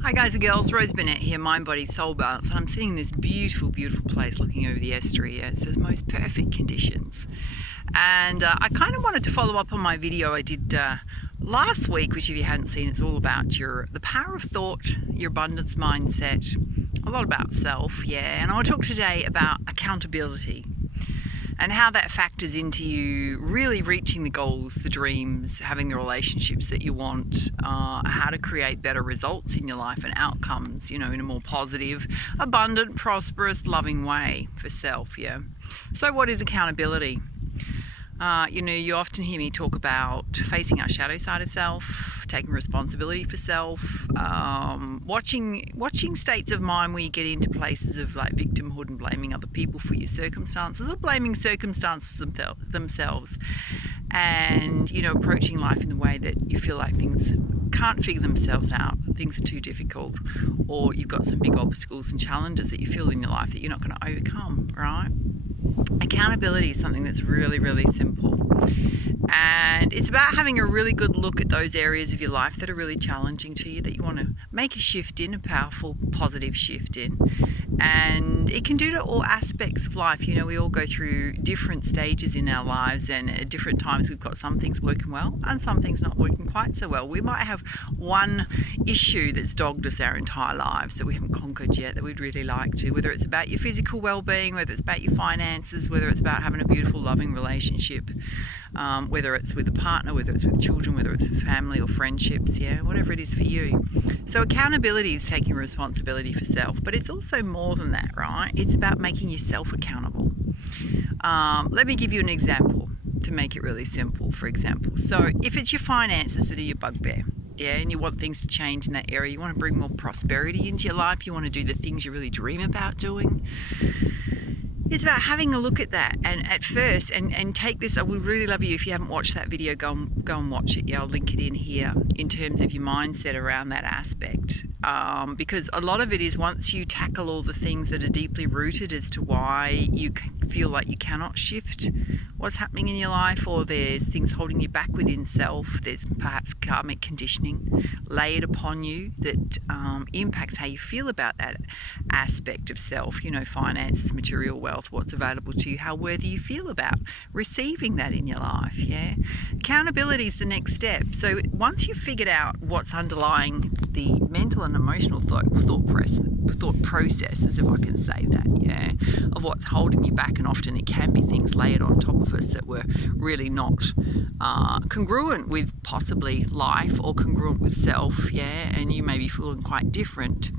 Hi guys and girls, Rose Burnett here, Mind, Body, Soul Balance, and I'm sitting in this beautiful, beautiful place looking over the estuary. It's the most perfect conditions. And I kind of wanted to follow up on my video I did last week, which if you hadn't seen, it's all about the power of thought, your abundance mindset, a lot about self, and I want to talk today about accountability and how that factors into you really reaching the goals, the dreams, having the relationships that you want, how to create better results in your life and outcomes, in a more positive, abundant, prosperous, loving way for self, So what is accountability? You often hear me talk about facing our shadow side of self, taking responsibility for self, watching states of mind where you get into places of like victimhood and blaming other people for your circumstances or blaming circumstances themselves, and approaching life in the way that you feel like things can't figure themselves out, things are too difficult, or you've got some big obstacles and challenges that you feel in your life that you're not going to overcome, right? Accountability is something that's really, really simple, and it's about having a really good look at those areas of your life that are really challenging to you, that you want to make a shift in, a powerful, positive shift in. And it can do to all aspects of life. We all go through different stages in our lives, and at different times we've got some things working well and some things not working quite so well. We might have one issue that's dogged us our entire lives that we haven't conquered yet, that we'd really like to, whether it's about your physical well-being, whether it's about your finances, whether it's about having a beautiful, loving relationship, whether it's with a partner, whether it's with children, whether it's with family or friendships, whatever it is for you. So accountability is taking responsibility for self, but it's also more than that, right? It's about making yourself accountable. Let me give you an example to make it really simple. For example, so if it's your finances that are your bugbear, and you want things to change in that area, you want to bring more prosperity into your life, you want to do the things you really dream about doing, it's about having a look at that and at first and take this. I would really love you, if you haven't watched that video, go and watch it. I'll link it in here, in terms of your mindset around that aspect, because a lot of it is, once you tackle all the things that are deeply rooted as to why you feel like you cannot shift what's happening in your life, or there's things holding you back within self, there's perhaps karmic conditioning laid upon you that impacts how you feel about that aspect of self, finances, material wealth, what's available to you, how worthy you feel about receiving that in your life. Accountability is the next step. So once you've figured out what's underlying the mental and emotional thought processes, if I can say that, of what's holding you back, and often it can be things layered on top of us that were really not congruent with possibly life or congruent with self, and you may be feeling quite different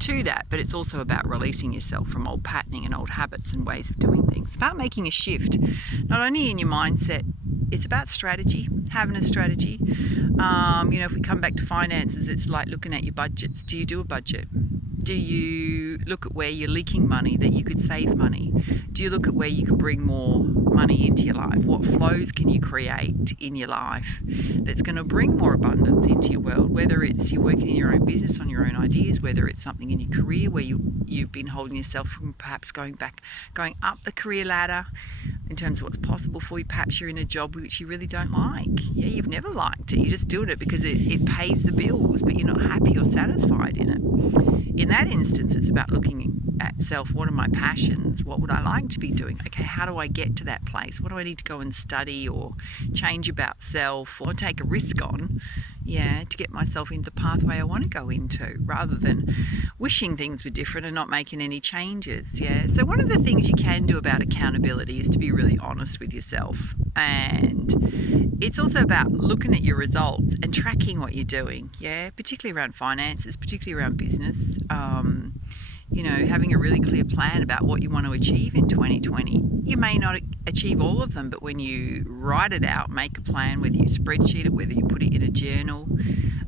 to that. But it's also about releasing yourself from old patterning and old habits and ways of doing things. It's about making a shift, not only in your mindset, it's about strategy, having a strategy. If we come back to finances, it's like looking at your budgets. Do you do a budget? Do you look at where you're leaking money that you could save money? Do you look at where you can bring more money into your life? What flows can you create in your life that's going to bring more abundance into your world? Whether it's you're working in your own business on your own ideas, whether it's something in your career where you've been holding yourself from perhaps going up the career ladder in terms of what's possible for you. Perhaps you're in a job which you really don't like. You've never liked it. You're just doing it because it pays the bills, but you're not happy or satisfied in it. In that instance, it's about looking at self. What are my passions? What would I like to be doing? Okay, how do I get to that place? What do I need to go and study or change about self, or take a risk on, to get myself into the pathway I want to go into, rather than wishing things were different and not making any changes. So one of the things you can do about accountability is to be really honest with yourself, and it's also about looking at your results and tracking what you're doing, particularly around finances, particularly around business. Having a really clear plan about what you want to achieve in 2020. You may not achieve all of them, but when you write it out, make a plan, whether you spreadsheet it, whether you put it in a journal,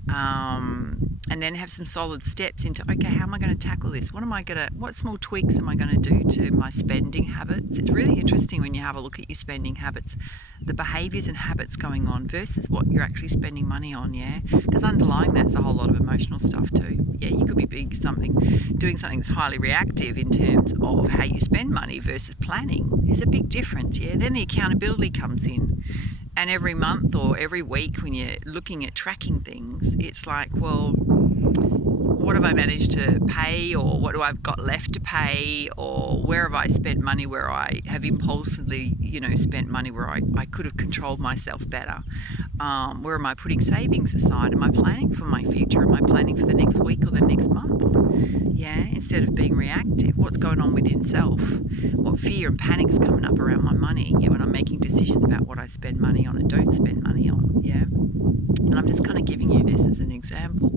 and then have some solid steps into, okay, how am I going to tackle this? What small tweaks am I going to do to my spending habits? It's really interesting when you have a look at your spending habits, the behaviours and habits going on versus what you're actually spending money on, because underlying that's a whole lot of emotional stuff too. You could be doing something that's highly reactive in terms of how you spend money versus planning. There's a big difference, Then the accountability comes in. And every month or every week when you're looking at tracking things, it's like, well, what have I managed to pay, or what do I've got left to pay, or where have I spent money where I have impulsively, spent money where I could have controlled myself better. Where am I putting savings aside? Am I planning for my future? Am I planning for the next week or the next month? Yeah, instead of being reactive, what's going on within self? What fear and panic is coming up around my money? Yeah, when I'm making decisions about what I spend money on and don't spend money on. Yeah, and I'm just kind of giving you this as an example.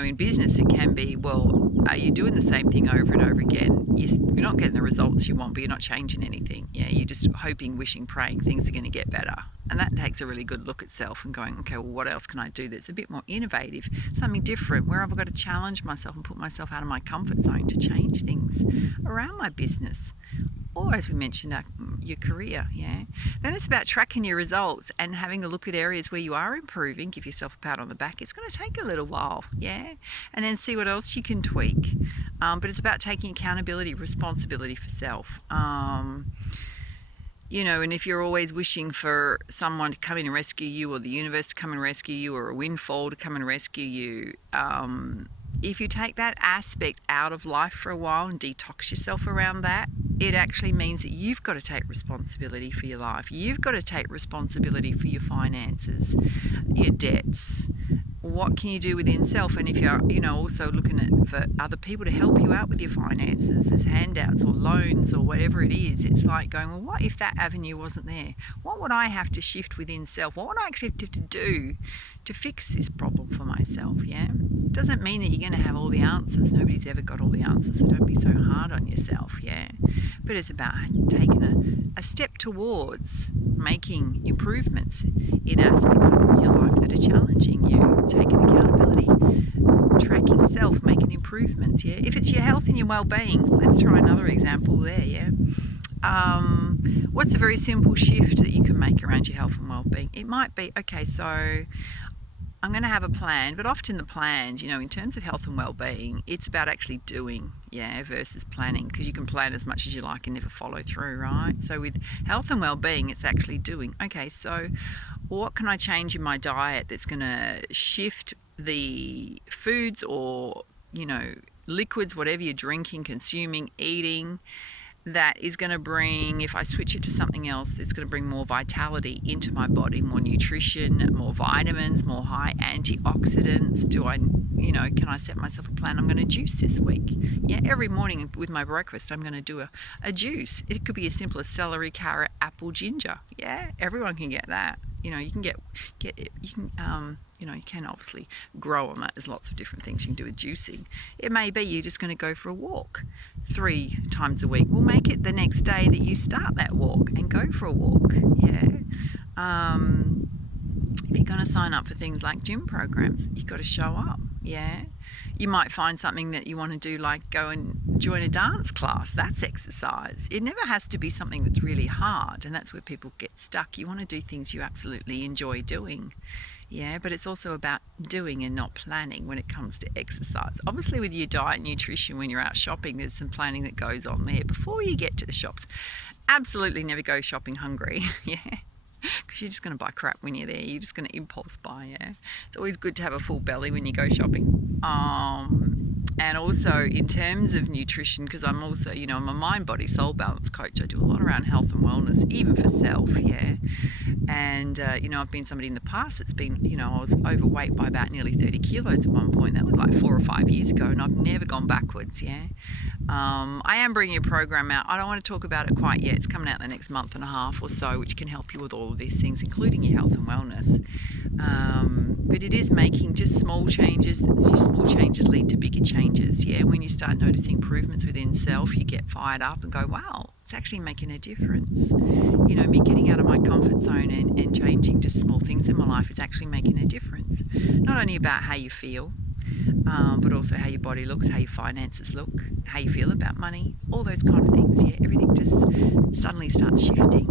In business, it can be, well, are you doing the same thing over and over again? You're not getting the results you want, but you're not changing anything. Yeah, you're just hoping, wishing, praying things are going to get better. And that takes a really good look at self and going, okay, well, what else can I do that's a bit more innovative, something different? Where have I got to challenge myself and put myself out of my comfort zone to change things around my business? Or, as we mentioned, your career, yeah. Then it's about tracking your results and having a look at areas where you are improving. Give yourself a pat on the back. It's going to take a little while, yeah. And then see what else you can tweak. But it's about taking accountability, responsibility for self. And if you're always wishing for someone to come in and rescue you, or the universe to come and rescue you, or a windfall to come and rescue you, if you take that aspect out of life for a while and detox yourself around that, it actually means that you've got to take responsibility for your life. You've got to take responsibility for your finances, your debts. What can you do within self? And if you're, also looking at for other people to help you out with your finances, as handouts or loans or whatever it is, it's like going, well, what if that avenue wasn't there? What would I have to shift within self? What would I actually have to do to fix this problem for myself? Yeah, it doesn't mean that you're going to have all the answers. Nobody's ever got all the answers, so don't be so hard on yourself. Yeah, but it's about taking a step towards making improvements in aspects of your life that are challenging you, taking accountability, tracking self, making improvements. Yeah, if it's your health and your well-being, let's try another example there. Yeah. What's a very simple shift that you can make around your health and well-being? It might be, okay, so I'm going to have a plan, but often the plans, in terms of health and well-being, it's about actually doing, versus planning, because you can plan as much as you like and never follow through, right? So with health and well-being, it's actually doing. Okay, so what can I change in my diet that's going to shift the foods or, liquids, whatever you're drinking, consuming, eating, that is going to bring, if I switch it to something else, it's going to bring more vitality into my body, more nutrition, more vitamins, more high antioxidants. Can I set myself a plan? I'm going to juice this week. Yeah, every morning with my breakfast, I'm going to do a juice. It could be as simple as celery, carrot, apple, ginger. Yeah, everyone can get that. You can obviously grow on that. There's lots of different things you can do with juicing. It may be you're just going to go for a walk 3 times a week. We'll make it the next day that you start that walk and go for a walk. Yeah. If you're going to sign up for things like gym programs, you've got to show up. Yeah. You might find something that you want to do, like go and join a dance class. That's exercise. It never has to be something that's really hard, and that's where people get stuck. You want to do things you absolutely enjoy doing. Yeah, but it's also about doing and not planning when it comes to exercise. Obviously with your diet and nutrition, when you're out shopping, there's some planning that goes on there before you get to the shops. Absolutely never go shopping hungry. Yeah. Because you're just going to buy crap when you're there. You're just going to impulse buy. Yeah, it's always good to have a full belly when you go shopping. And also in terms of nutrition, because I'm also, I'm a mind, body, soul balance coach. I do a lot around health and wellness, even for self. Yeah, and I've been somebody in the past that's been, I was overweight by about nearly 30 kilos at one point. That was like 4 or 5 years ago, and I've never gone backwards. Yeah. I am bringing a program out. I don't want to talk about it quite yet. It's coming out in the next month and a half or so, which can help you with all of these things, including your health and wellness. But it is making just small changes. Small changes lead to bigger changes. Yeah, when you start noticing improvements within self, you get fired up and go, wow, it's actually making a difference. Me getting out of my comfort zone and changing just small things in my life is actually making a difference. Not only about how you feel, but also how your body looks, how your finances look, how you feel about money, all those kind of things. Yeah, everything just suddenly starts shifting.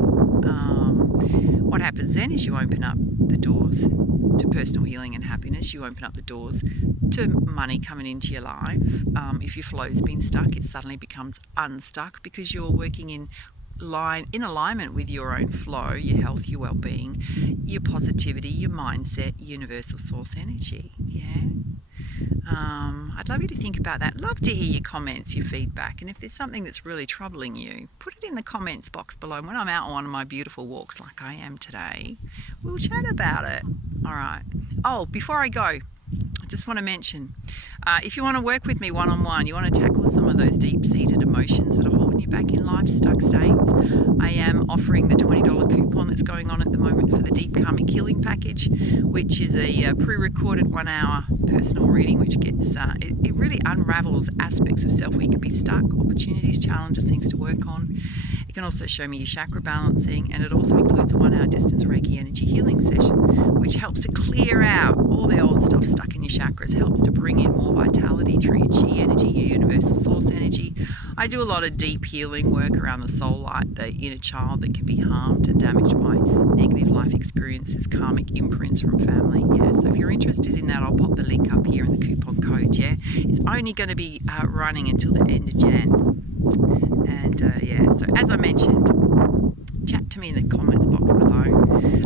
What happens then is you open up the doors to personal healing and happiness. You open up the doors to money coming into your life. If your flow's been stuck, it suddenly becomes unstuck because you're working in alignment with your own flow, your health, your well-being, your positivity, your mindset, universal source energy. Yeah. I'd love you to think about that. Love to hear your comments, your feedback, and if there's something that's really troubling you, put it in the comments box below. When I'm out on one of my beautiful walks like I am today, we'll chat about it. All right. Oh, before I go, I just want to mention, if you want to work with me one-on-one, you want to tackle some of those deep-seated emotions that are holding you back in life, stuck states, I am offering the $20 coupon that's going on at the moment for the Deep Karmic Healing Package, which is a pre-recorded 1-hour personal reading, which gets, it really unravels aspects of self where you can be stuck, opportunities, challenges, things to work on. It can also show me your chakra balancing, and it also includes a 1-hour distance Reiki energy healing session, which helps to clear out all the old stuff stuck in your chakras, helps to bring in more vitality through your chi energy, your universal source energy. I do a lot of deep healing work around the soul light, the inner child that can be harmed and damaged by negative life experiences, karmic imprints from family. Yeah, so if you're interested in that, I'll pop the link up here in the coupon code. Yeah, it's only going to be running until the end of Jan. And yeah, so as I mentioned, chat to me in the comments box below.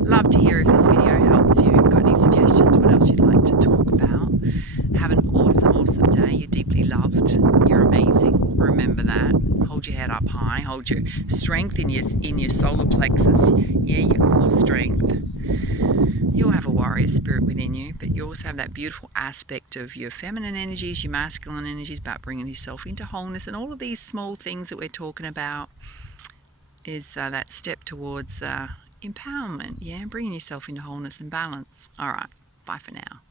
Love to hear if this video helps you. Got any suggestions, what else you'd like to talk about? Have an awesome day. You're deeply loved. You're amazing. Remember that. Hold your head up high. Hold your strength in your solar plexus. Yeah, your core strength. You'll have a warrior spirit within you, but you also have that beautiful aspect of your feminine energies, your masculine energies, about bringing yourself into wholeness, and all of these small things that we're talking about is that step towards empowerment, yeah, bringing yourself into wholeness and balance. All right, bye for now.